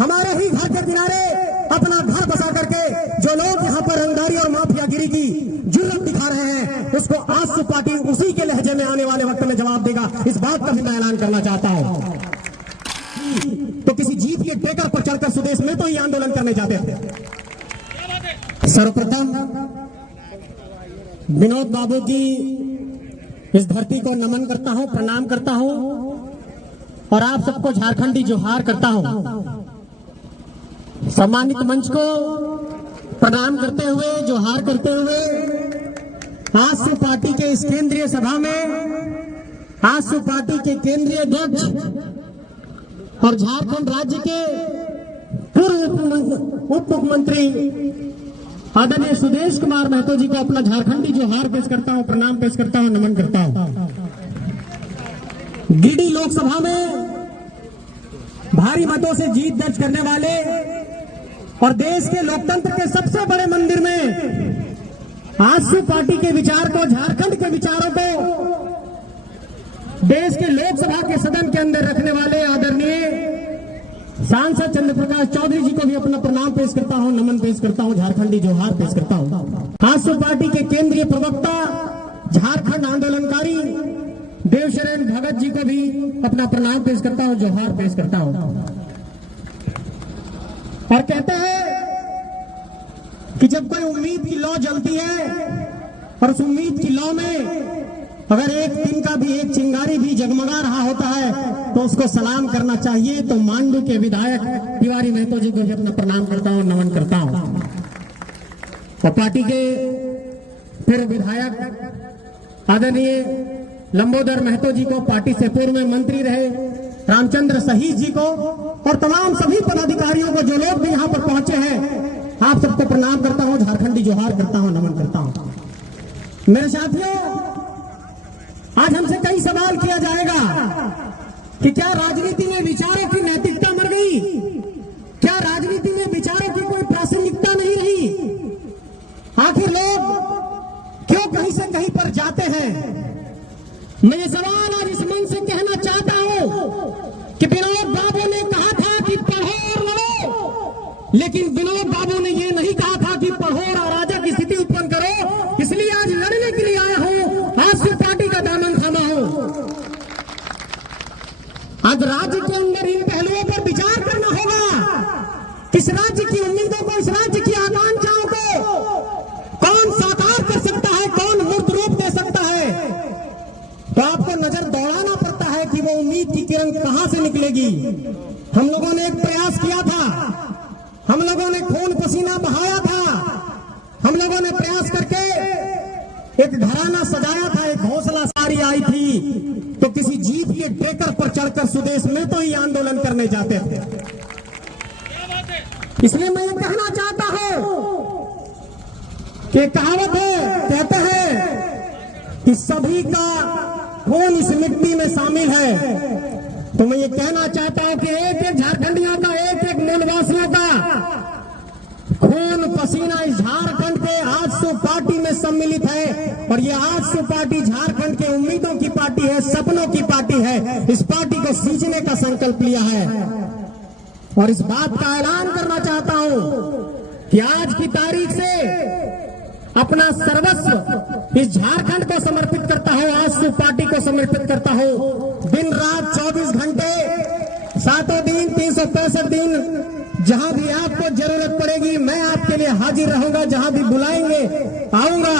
हमारे ही घर के किनारे अपना घर बसा करके जो लोग यहाँ पर रंगदारी और माफियागिरी की जुर्रत दिखा रहे हैं, उसको आजसू पार्टी उसी के लहजे में आने वाले वक्त में जवाब देगा। इस बात का भी मैं ऐलान करना चाहता हूँ। तो किसी जीत के ट्रैकर पर चढ़कर स्वदेश में तो ये आंदोलन करने जाते थे। सर्वप्रथम विनोद बाबू की इस धरती को नमन करता हूं, प्रणाम करता हूं और आप सबको झारखंडी जोहार करता हूं। सम्मानित मंच को प्रणाम करते हुए, जोहार करते हुए आजसू पार्टी के इस केंद्रीय सभा में आजसू पार्टी के केंद्रीय अध्यक्ष और झारखंड राज्य के पूर्व उप मुख्यमंत्री आदरणीय सुदेश कुमार महतो जी को अपना झारखंडी जोहार पेश करता हूं, प्रणाम पेश करता हूं, नमन करता हूं। गिरिडीह लोकसभा में भारी मतों से जीत दर्ज करने वाले और देश के लोकतंत्र के सबसे बड़े मंदिर में आजसू पार्टी के विचार को, झारखंड के विचारों को देश के लोकसभा के सदन के अंदर रखने वाले आदरणीय सांसद चंद्र प्रकाश चौधरी जी को भी अपना प्रणाम पेश करता हूं, नमन पेश करता हूं, झारखंडी जोहार पेश करता हूं। आजसू पार्टी के केंद्रीय प्रवक्ता, झारखंड आंदोलनकारी देवशरण भगत जी को भी अपना प्रणाम पेश करता हूं, जोहार पेश करता हूं। और कहते हैं कि जब कोई उम्मीद की लौ जलती है और उस उम्मीद की लौ में अगर एक दिन का भी एक चिंगारी भी जगमगा रहा होता है तो उसको सलाम करना चाहिए। तो मांडू के विधायक तिवारी महतो जी को भी अपना प्रणाम करता हूं, नमन करता हूं। और पार्टी के फिर विधायक आदरणीय लंबोदर महतो जी को, पार्टी से पूर्व में मंत्री रहे रामचंद्र सहीज जी को और तमाम सभी पदाधिकारियों को, जो लोग भी यहाँ पर पहुंचे हैं, आप सबको प्रणाम करता हूं, झारखंडी जोहार करता हूं, नमन करता हूं। मेरे साथियों, आज हमसे कई सवाल किया जाएगा कि क्या राजनीति में विचारों की नैतिकता मर गई? क्या राजनीति में विचारों की कोई प्रासंगिकता नहीं रही? आखिर लोग क्यों कहीं से कहीं पर जाते हैं? मैं ये सवाल आज इस मंच से कहना चाहता हूं कि विनोद बाबू ने कहा था कि पढ़ो और लड़ो, लेकिन विनोद बाबू ने ये नहीं कहा था कि पढ़ो और अराजक की स्थिति उत्पन्न करो। इसलिए आज लड़ने के लिए आया हूं, आजसू पार्टी का दामन थामा हूं। आज राज्य के अंदर इन पहलुओं पर विचार करना होगा। किस राज्य की उम्मीदों को, इस राज्य की आकांक्षाओं को कौन साकार कर सकता है, कौन मूर्त रूप दे सकता है? तो आपको नजर दौड़ाना पड़ता है कि वो उम्मीद की किरण कहां से निकलेगी। हम लोगों ने एक प्रयास किया था, हम लोगों ने खून पसीना बहाया था, हम लोगों ने प्रयास करके एक घराना सजाया था, एक घोंसला सारी आई थी। तो किसी जीत के ट्रैकर पर चढ़कर स्वदेश में तो ये आंदोलन करने जाते थे। इसलिए मैं ये कहना चाहता हूं कि कहावत है, कहते हैं कि सभी का खून इस मिट्टी में शामिल है। तो मैं ये कहना चाहता हूं कि एक एक झारखंडियों का, एक एक मूलवासियों का खून पसीना इस झारखंड के आजसू पार्टी में सम्मिलित है। और ये आजसू पार्टी झारखंड के उम्मीदों की पार्टी है, सपनों की पार्टी है। इस पार्टी को सींचने का संकल्प लिया है और इस बात का ऐलान करना चाहता हूं कि आज की तारीख से अपना सर्वस्व इस झारखंड को समर्पित करता हूं, आजसू पार्टी को समर्पित करता हूं। दिन रात 24 घंटे, 7 दिन, 365 दिन, जहां भी आपको जरूरत पड़ेगी मैं आपके लिए हाजिर रहूंगा। जहां भी बुलाएंगे आऊंगा।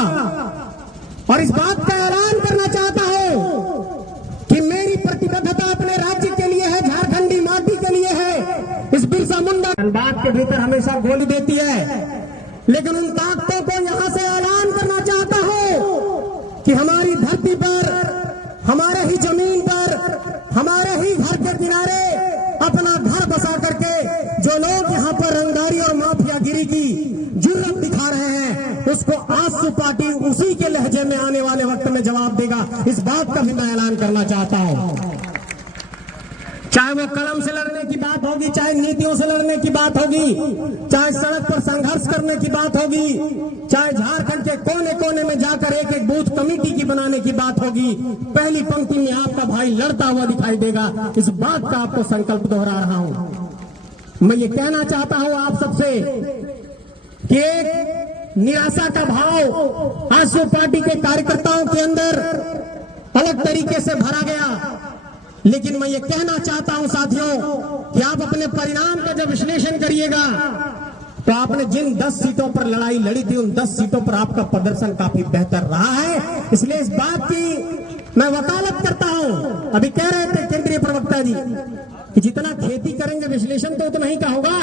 और इस बात का ऐलान करना चाहता हूं कि मेरी प्रतिबद्धता अपने राज्य के लिए है, झारखंडी माटी के लिए है। इस बिरसा मुंडा बात के भीतर हमेशा गोली देती है, लेकिन उन ताकतों को यहां से ऐलान करना चाहता हूं कि हमारी धरती पर, हमारे ही जमीन पर, हमारे ही घर के किनारे अपना घर बसा करके जो लोग यहाँ पर रंगदारी और माफियागिरी की जुर्रत दिखा रहे हैं, उसको आजसू पार्टी उसी के लहजे में आने वाले वक्त में जवाब देगा। इस बात का भी मैं ऐलान करना चाहता हूं। चाहे वो कलम से लड़ने की बात होगी, चाहे नीतियों से लड़ने की बात होगी, चाहे सड़क पर संघर्ष करने की बात होगी, चाहे झारखंड के कोने कोने में जाकर एक एक बूथ कमेटी की बनाने की बात होगी, पहली पंक्ति में आपका भाई लड़ता हुआ दिखाई देगा। इस बात का आपको संकल्प दोहरा रहा हूं। मैं ये कहना चाहता हूं आप सबसे कि एक निराशा का भाव आजसू पार्टी के कार्यकर्ताओं के अंदर अलग तरीके से भरा गया। लेकिन मैं ये कहना चाहता हूं साथियों कि आप अपने परिणाम का जब विश्लेषण करिएगा तो आपने जिन 10 सीटों पर लड़ाई लड़ी थी उन 10 सीटों पर आपका प्रदर्शन काफी बेहतर रहा है। इसलिए इस बात की मैं वकालत करता हूं। अभी कह रहे थे केंद्रीय प्रवक्ता जी कि जितना खेती करेंगे विश्लेषण तो उतना ही का होगा।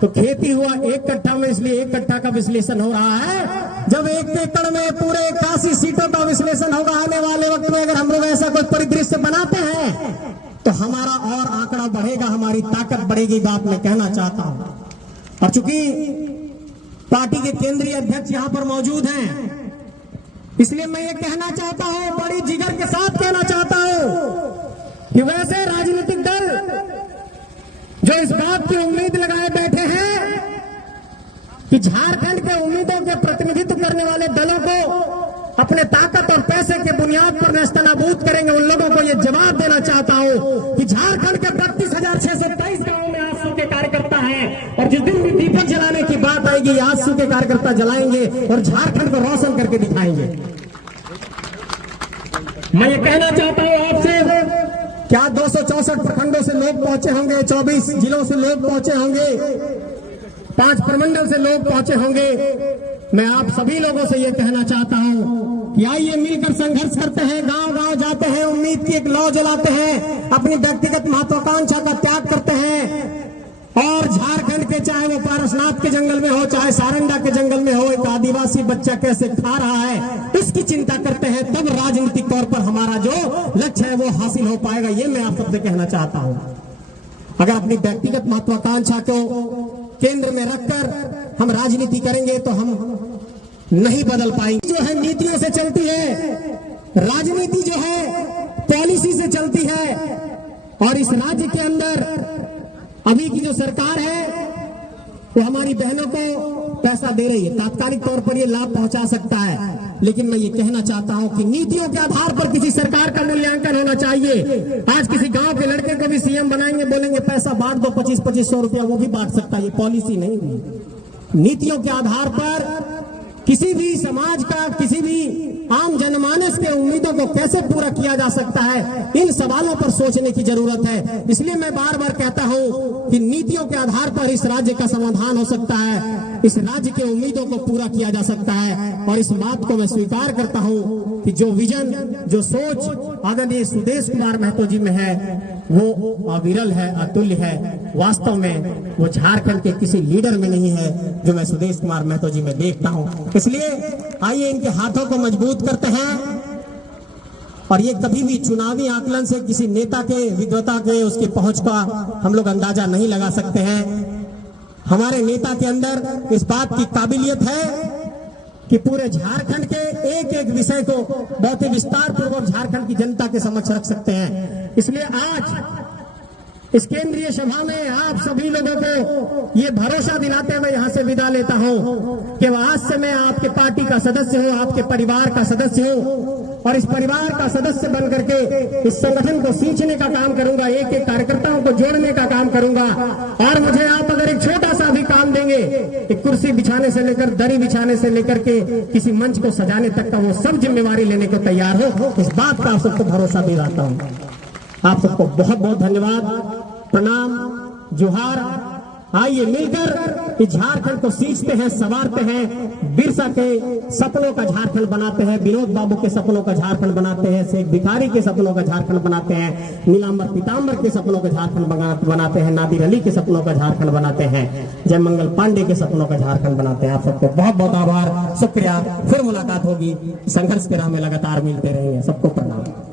तो खेती हुआ 1 कट्ठा में, इसलिए 1 कट्ठा का विश्लेषण हो रहा है। जब 1 एकड़ में पूरे 81 सीटों का विश्लेषण होगा आने वाले वक्त में, अगर हम लोग ऐसा कोई परिदृश्य बनाते हैं तो हमारा और आंकड़ा बढ़ेगा, हमारी ताकत बढ़ेगी। बात मैं कहना चाहता हूं। और चूंकि पार्टी के केंद्रीय अध्यक्ष यहां पर मौजूद हैं, इसलिए मैं ये कहना चाहता हूं, बड़ी जिगर के साथ कहना चाहता हूं कि वैसे राजनीतिक दल जो इस बात की उम्मीद लगाए बैठे हैं कि झारखंड के उम्मीदों के प्रतिनिधित्व करने वाले दलों को अपने ताकत और पैसे के बुनियाद पर नेस्तनाबूद करेंगे, उन लोगों को यह जवाब देना चाहता हूं कि झारखंड के 32,623 गांवों में आजसू के कार्यकर्ता हैं और जिस दिन भी दीपक जलाने की बात आएगी आजसू के कार्यकर्ता जलाएंगे और झारखंड को रोशन करके दिखाएंगे। मैं ये कहना चाहता हूं आपसे, क्या 264 प्रखंडों से लोग पहुंचे होंगे, 24 जिलों से लोग पहुंचे होंगे, 5 प्रमंडल से लोग पहुंचे होंगे। मैं आप सभी लोगों से यह कहना चाहता हूं कि आइए मिलकर संघर्ष करते हैं, गांव गांव जाते हैं, उम्मीद की एक लौ जलाते हैं, अपनी व्यक्तिगत महत्वाकांक्षा का त्याग करते हैं और झारखंड के, चाहे वो पारसनाथ के जंगल में हो, चाहे सारंडा के जंगल में हो, एक आदिवासी बच्चा कैसे खा रहा है इसकी चिंता करते हैं। तब राजनीतिक तौर पर हमारा जो लक्ष्य है वो हासिल हो पाएगा। ये मैं आप सबसे कहना चाहता हूं। अगर अपनी व्यक्तिगत महत्वाकांक्षा को केंद्र में रखकर हम राजनीति करेंगे तो हम नहीं बदल पाएंगे। जो है नीतियों से चलती है, राजनीति जो है पॉलिसी से चलती है। और इस राज्य के अंदर अभी की जो सरकार है वो हमारी बहनों को पैसा दे रही है, तात्कालिक तौर पर ये लाभ पहुंचा सकता है। लेकिन मैं ये कहना चाहता हूं कि नीतियों के आधार पर किसी सरकार का मूल्यांकन होना चाहिए। आज किसी गांव के लड़के को भी सीएम बनाएंगे, बोलेंगे पैसा बांट दो 25-2500 रुपया, वो भी बांट सकता है। ये पॉलिसी नहीं है। नीतियों के आधार पर किसी भी समाज का, किसी भी आम जनमानस के उम्मीदों को कैसे पूरा किया जा सकता है, इन सवालों पर सोचने की जरूरत है। इसलिए मैं बार बार कहता हूं कि नीतियों के आधार पर इस राज्य का समाधान हो सकता है, इस राज्य के उम्मीदों को पूरा किया जा सकता है। और इस बात को मैं स्वीकार करता हूं कि जो विजन, जो सोच आदरणीय सुदेश कुमार महतो जी में है वो अविरल है, अतुल्य है। वास्तव में वो झारखंड के किसी लीडर में नहीं है जो मैं सुदेश कुमार महतो जी में देखता हूं। इसलिए आइए इनके हाथों को मजबूत करते हैं। और ये कभी भी चुनावी आकलन से किसी नेता के विद्वता के, उसकी पहुंच का हम लोग अंदाजा नहीं लगा सकते हैं। हमारे नेता के अंदर इस बात की काबिलियत है कि पूरे झारखंड के एक एक विषय को बहुत ही विस्तार पूर्वक झारखंड की जनता के समक्ष रख सकते हैं। इसलिए आज इस केंद्रीय सभा में आप सभी लोगों को ये भरोसा दिलाते हुए यहाँ से विदा लेता हूँ कि आज से मैं आपके पार्टी का सदस्य हूँ, आपके परिवार का सदस्य हूँ और इस परिवार का सदस्य बन करके इस संगठन को सींचने का काम करूंगा, एक एक कार्यकर्ताओं को जोड़ने का काम करूंगा। और मुझे आप अगर एक छोटा सा भी काम देंगे, एक कुर्सी बिछाने से लेकर, दरी बिछाने से लेकर के किसी मंच को सजाने तक का, वो सब जिम्मेवारी लेने को तैयार हो। इस बात का आप सबको भरोसा दिलाता हूँ। आप सबको बहुत बहुत धन्यवाद, प्रणाम, जोहार। आइए मिलकर इस झारखंड को सींचते हैं, संवारते हैं, बिरसा के सपनों का झारखंड बनाते हैं, विनोद बाबू के सपनों का झारखंड बनाते हैं, शेख भिखारी के सपनों का झारखंड बनाते हैं, नीलांबर पीताम्बर के सपनों का झारखंड बनाते हैं, नादिर अली के सपनों का झारखंड बनाते हैं, जयमंगल पांडे के सपनों का झारखंड बनाते हैं। आप सबको बहुत बहुत आभार, शुक्रिया। फिर मुलाकात होगी, संघर्ष के राह में लगातार मिलते रहेंगे। सबको प्रणाम।